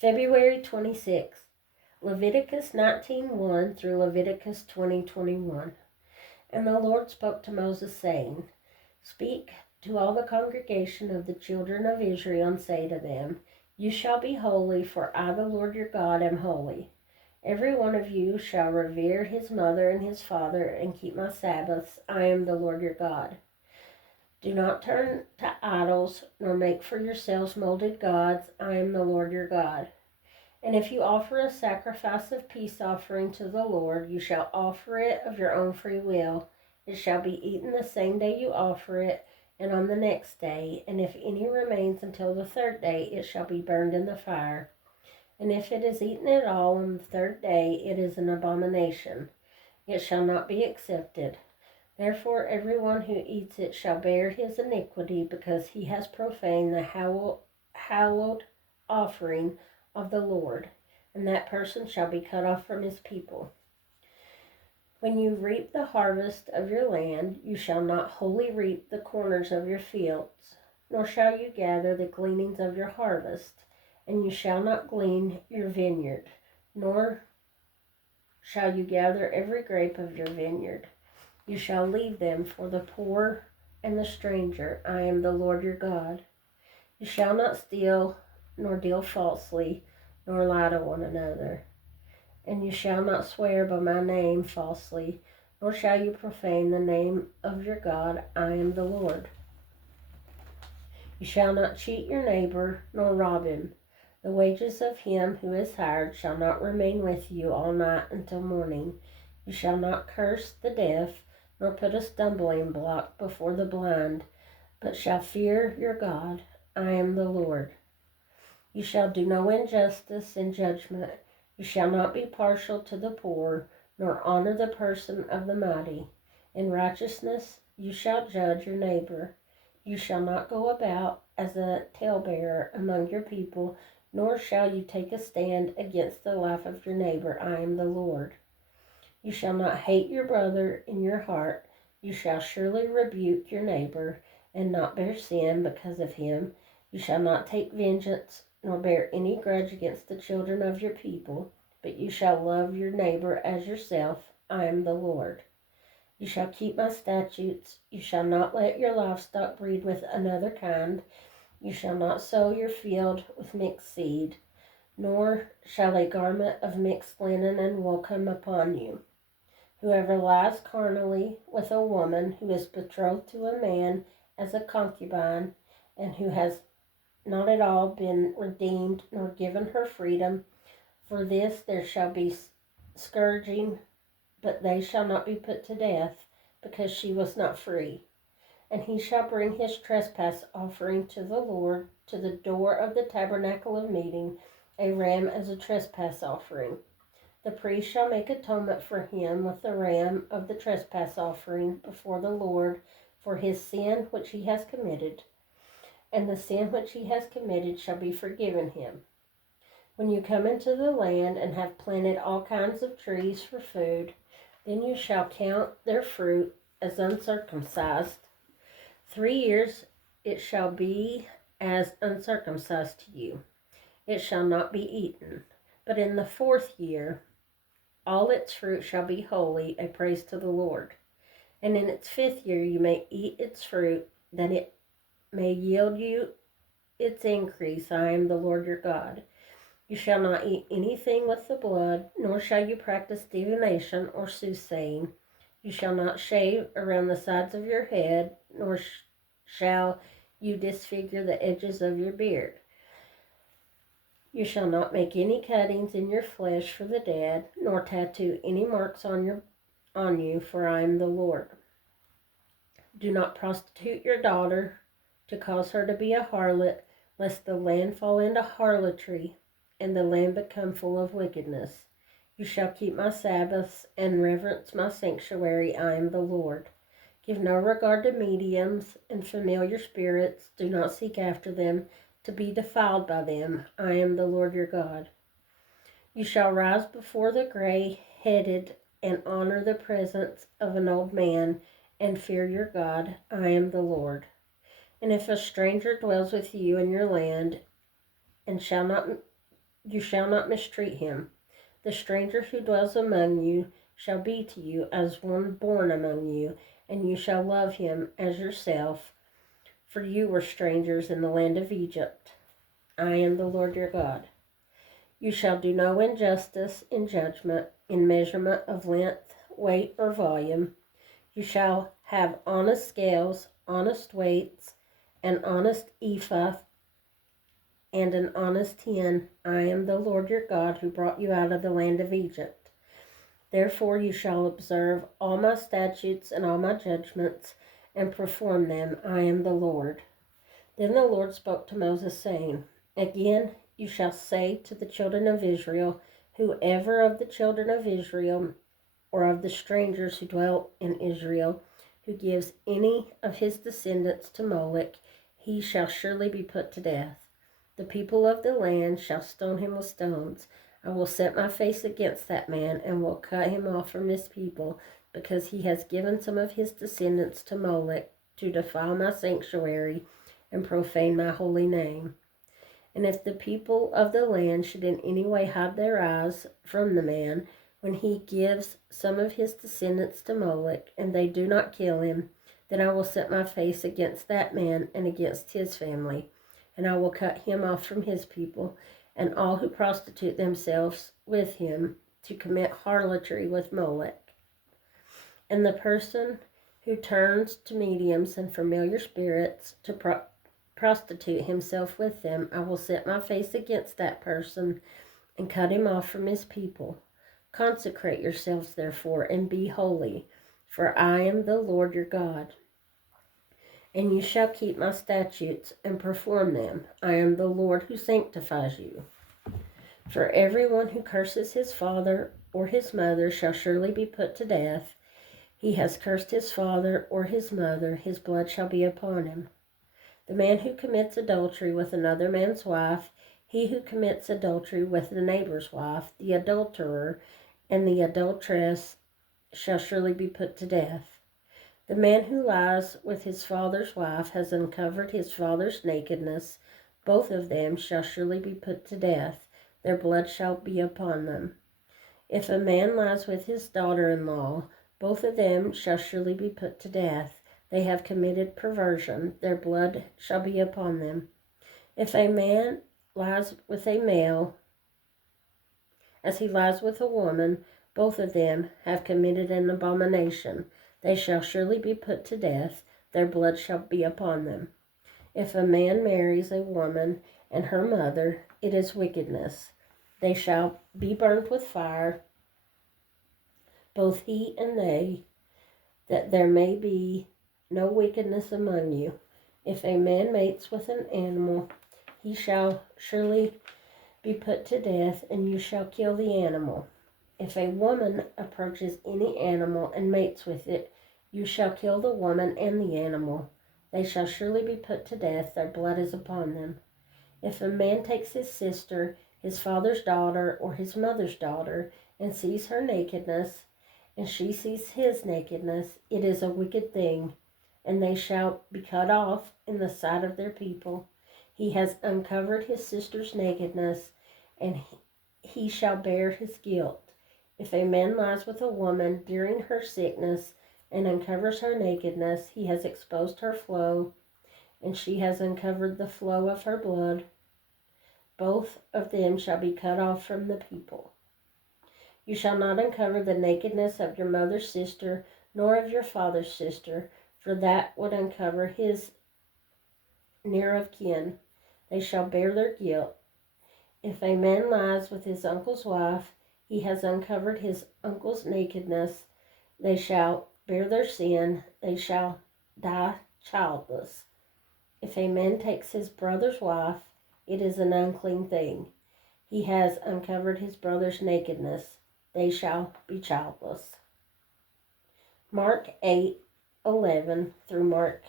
February 26th, Leviticus 19:1 through Leviticus 20:21. And the Lord spoke to Moses, saying, Speak to all the congregation of the children of Israel, and say to them, You shall be holy, for I, the Lord your God, am holy. Every one of you shall revere his mother and his father, and keep my Sabbaths. I am the Lord your God. Do not turn to idols, nor make for yourselves molded gods. I am the Lord your God. And if you offer a sacrifice of peace offering to the Lord, you shall offer it of your own free will. It shall be eaten the same day you offer it, and on the next day. And if any remains until the third day, it shall be burned in the fire. And if it is eaten at all on the third day, it is an abomination. It shall not be accepted. Therefore everyone who eats it shall bear his iniquity, because he has profaned the hallowed offering of the Lord, and that person shall be cut off from his people. When you reap the harvest of your land, you shall not wholly reap the corners of your fields, nor shall you gather the gleanings of your harvest, and you shall not glean your vineyard, nor shall you gather every grape of your vineyard. You shall leave them for the poor and the stranger. I am the Lord your God. You shall not steal, nor deal falsely, nor lie to one another. And you shall not swear by my name falsely, nor shall you profane the name of your God. I am the Lord. You shall not cheat your neighbor, nor rob him. The wages of him who is hired shall not remain with you all night until morning. You shall not curse the deaf, nor put a stumbling block before the blind, but shall fear your God. I am the Lord. You shall do no injustice in judgment. You shall not be partial to the poor, nor honor the person of the mighty. In righteousness you shall judge your neighbor. You shall not go about as a talebearer among your people, nor shall you take a stand against the life of your neighbor. I am the Lord. You shall not hate your brother in your heart. You shall surely rebuke your neighbor, and not bear sin because of him. You shall not take vengeance, nor bear any grudge against the children of your people, but you shall love your neighbor as yourself. I am the Lord. You shall keep my statutes. You shall not let your livestock breed with another kind. You shall not sow your field with mixed seed, nor shall a garment of mixed linen and wool come upon you. Whoever lies carnally with a woman who is betrothed to a man as a concubine, and who has not at all been redeemed nor given her freedom, for this there shall be scourging, but they shall not be put to death, because she was not free. And he shall bring his trespass offering to the Lord to the door of the tabernacle of meeting, a ram as a trespass offering. The priest shall make atonement for him with the ram of the trespass offering before the Lord for his sin which he has committed, and the sin which he has committed shall be forgiven him. When you come into the land and have planted all kinds of trees for food, then you shall count their fruit as uncircumcised. 3 years it shall be as uncircumcised to you. It shall not be eaten. But in the 4th year, all its fruit shall be holy, a praise to the Lord. And in its 5th year you may eat its fruit, that it may yield you its increase. I am the Lord your God. You shall not eat anything with the blood, nor shall you practice divination or soothsaying. You shall not shave around the sides of your head, nor shall you disfigure the edges of your beard. You shall not make any cuttings in your flesh for the dead, nor tattoo any marks on you, for I am the Lord. Do not prostitute your daughter to cause her to be a harlot, lest the land fall into harlotry, and the land become full of wickedness. You shall keep my Sabbaths and reverence my sanctuary. I am the Lord. Give no regard to mediums and familiar spirits. Do not seek after them, to be defiled by them. I am the Lord your God. You shall rise before the gray-headed and honor the presence of an old man, and fear your God. I am the Lord. And if a stranger dwells with you in your land, and shall not You shall not mistreat him. The stranger who dwells among you shall be to you as one born among you, and you shall love him as yourself, for you were strangers in the land of Egypt. I am the Lord your God. You shall do no injustice in judgment, in measurement of length, weight, or volume. You shall have honest scales, honest weights, an honest ephah, and an honest hin. I am the Lord your God who brought you out of the land of Egypt. Therefore you shall observe all my statutes and all my judgments, and perform them. I am the Lord. Then the Lord spoke to Moses, saying, Again you shall say to the children of Israel, whoever of the children of Israel or of the strangers who dwell in Israel, who gives any of his descendants to Moloch, he shall surely be put to death. The people of the land shall stone him with stones. I will set my face against that man and will cut him off from his people, because he has given some of his descendants to Moloch to defile my sanctuary and profane my holy name. And if the people of the land should in any way hide their eyes from the man, when he gives some of his descendants to Moloch, and they do not kill him, then I will set my face against that man and against his family, and I will cut him off from his people, and all who prostitute themselves with him to commit harlotry with Moloch. And the person who turns to mediums and familiar spirits to prostitute himself with them, I will set my face against that person and cut him off from his people. Consecrate yourselves, therefore, and be holy, for I am the Lord your God. And you shall keep my statutes and perform them. I am the Lord who sanctifies you. For everyone who curses his father or his mother shall surely be put to death. He has cursed his father or his mother, his blood shall be upon him. The man who commits adultery with another man's wife, he who commits adultery with the neighbor's wife, the adulterer and the adulteress shall surely be put to death. The man who lies with his father's wife has uncovered his father's nakedness. Both of them shall surely be put to death. Their blood shall be upon them. If a man lies with his daughter-in-law, both of them shall surely be put to death. They have committed perversion. Their blood shall be upon them. If a man lies with a male, as he lies with a woman, both of them have committed an abomination. They shall surely be put to death. Their blood shall be upon them. If a man marries a woman and her mother, it is wickedness. They shall be burned with fire, both he and they, that there may be no wickedness among you. If a man mates with an animal, he shall surely be put to death, and you shall kill the animal. If a woman approaches any animal and mates with it, you shall kill the woman and the animal. They shall surely be put to death. Their blood is upon them. If a man takes his sister, his father's daughter, or his mother's daughter, and sees her nakedness, and she sees his nakedness, it is a wicked thing, and they shall be cut off in the sight of their people. He has uncovered his sister's nakedness, and he shall bear his guilt. If a man lies with a woman during her sickness and uncovers her nakedness, he has exposed her flow, and she has uncovered the flow of her blood. Both of them shall be cut off from the people. You shall not uncover the nakedness of your mother's sister, nor of your father's sister, for that would uncover his near of kin. They shall bear their guilt. If a man lies with his uncle's wife, he has uncovered his uncle's nakedness. They shall bear their sin. They shall die childless. If a man takes his brother's wife, it is an unclean thing. He has uncovered his brother's nakedness. They shall be childless. Mark 8:11 through Mark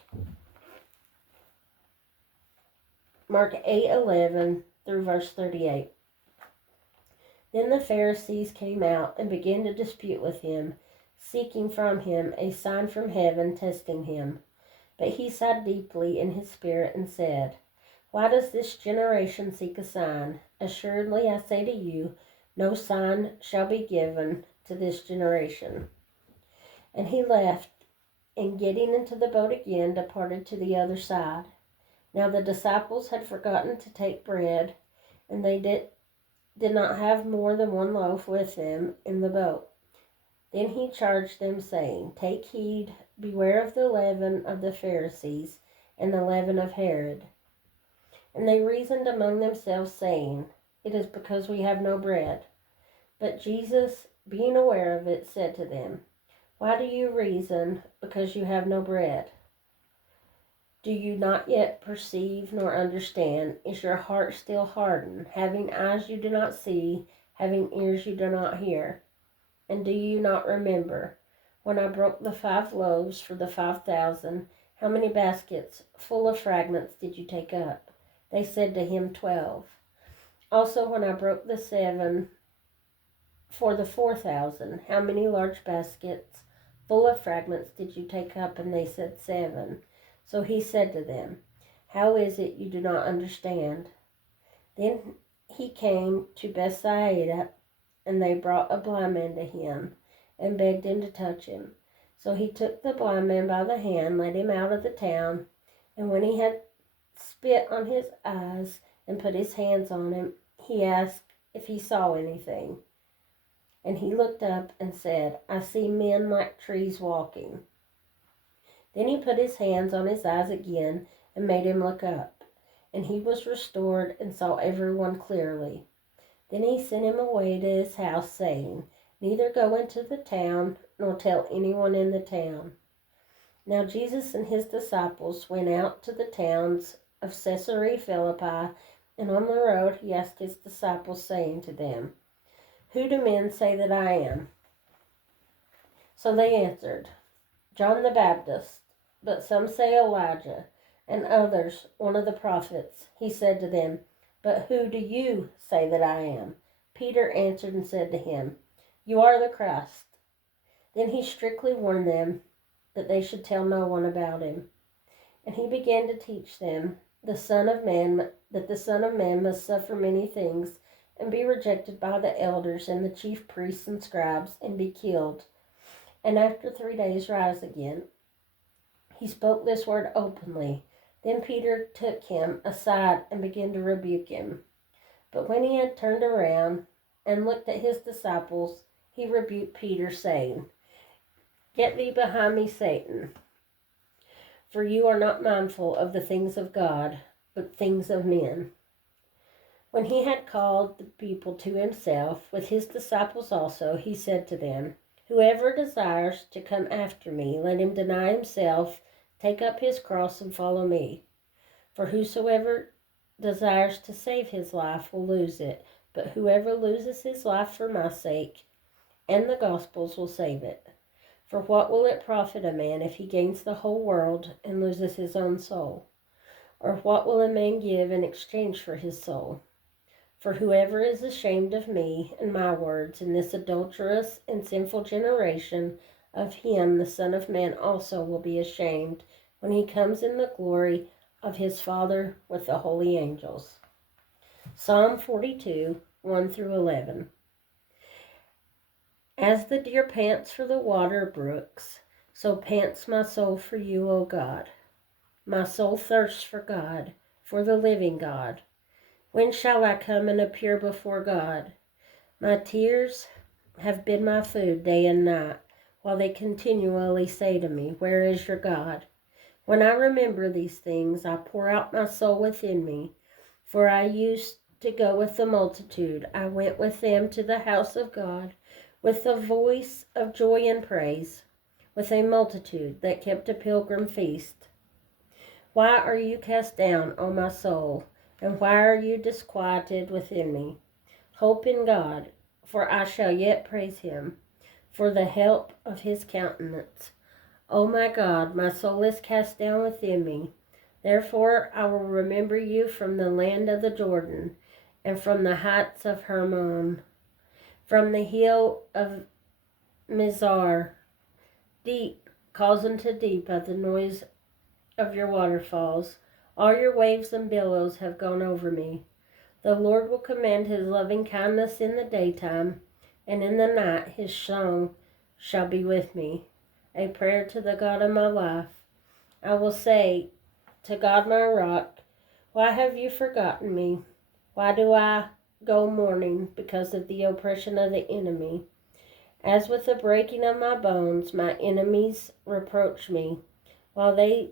8:11 through verse 38. Then the Pharisees came out and began to dispute with him, seeking from him a sign from heaven, testing him. But he sighed deeply in his spirit and said, Why does this generation seek a sign? Assuredly, I say to you, no sign shall be given to this generation." And he left, and getting into the boat again, departed to the other side. Now the disciples had forgotten to take bread, and they did not have more than one loaf with them in the boat. Then he charged them, saying, "Take heed, beware of the leaven of the Pharisees and the leaven of Herod." And they reasoned among themselves, saying, "It is because we have no bread." But Jesus, being aware of it, said to them, "Why do you reason, because you have no bread? Do you not yet perceive nor understand? Is your heart still hardened? Having eyes you do not see, having ears you do not hear. And do you not remember, when I broke the 5 loaves for the 5,000, how many baskets full of fragments did you take up?" They said to him, 12. "Also when I broke the 7 for the 4,000, how many large baskets full of fragments did you take up?" And they said, 7. So he said to them, "How is it you do not understand?" Then he came to Bethsaida, and they brought a blind man to him, and begged him to touch him. So he took the blind man by the hand, led him out of the town, and when he had spit on his eyes and put his hands on him, he asked if he saw anything. And he looked up and said, "I see men like trees walking." Then he put his hands on his eyes again and made him look up, and he was restored and saw everyone clearly. Then he sent him away to his house, saying, "Neither go into the town, nor tell anyone in the town." Now Jesus and his disciples went out to the towns of Caesarea Philippi, and on the road he asked his disciples, saying to them, "Who do men say that I am?" So they answered, "John the Baptist, but some say Elijah, and others one of the prophets." He said to them, "But who do you say that I am?" Peter answered and said to him, "You are the Christ." Then he strictly warned them that they should tell no one about him. And he began to teach them that the Son of Man must suffer many things, and be rejected by the elders and the chief priests and scribes, and be killed, and after 3 days rise again. He spoke this word openly. Then Peter took him aside and began to rebuke him. But when he had turned around and looked at his disciples, he rebuked Peter, saying, "Get thee behind me, Satan, for you are not mindful of the things of God, but things of men." When he had called the people to himself, with his disciples also, he said to them, "Whoever desires to come after me, let him deny himself, take up his cross, and follow me. For whosoever desires to save his life will lose it, but whoever loses his life for my sake and the gospel's will save it. For what will it profit a man if he gains the whole world and loses his own soul? Or what will a man give in exchange for his soul? For whoever is ashamed of me and my words in this adulterous and sinful generation, of him the Son of Man also will be ashamed when he comes in the glory of his Father with the holy angels." Psalm 42, 1 through 11. As the deer pants for the water brooks, so pants my soul for you, O God. My soul thirsts for God, for the living God. When shall I come and appear before God? My tears have been my food day and night, while they continually say to me, "Where is your God?" When I remember these things, I pour out my soul within me. For I used to go with the multitude. I went with them to the house of God, with a voice of joy and praise, with a multitude that kept a pilgrim feast. Why are you cast down, O my soul? And why are you disquieted within me? Hope in God, for I shall yet praise him, for the help of his countenance. O my God, my soul is cast down within me. Therefore I will remember you from the land of the Jordan, and from the heights of Hermon, from the hill of Mizar. Deep calls unto deep at the noise of your waterfalls. All your waves and billows have gone over me. The Lord will command his loving kindness in the daytime, and in the night his song shall be with me, a prayer to the God of my life. I will say to God my rock, why have you forgotten me? Why do I go mourning because of the oppression of the enemy? As with the breaking of my bones, my enemies reproach me, while they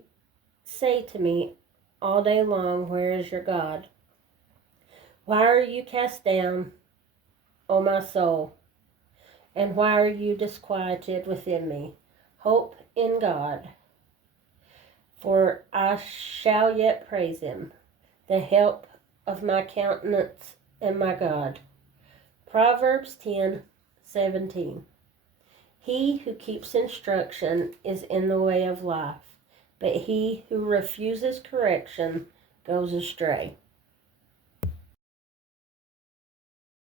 say to me all day long, where is your God? Why are you cast down, O my soul? And why are you disquieted within me? Hope in God, for I shall yet praise him, the help of my countenance and my God. Proverbs 10:17. He who keeps instruction is in the way of life, but he who refuses correction goes astray.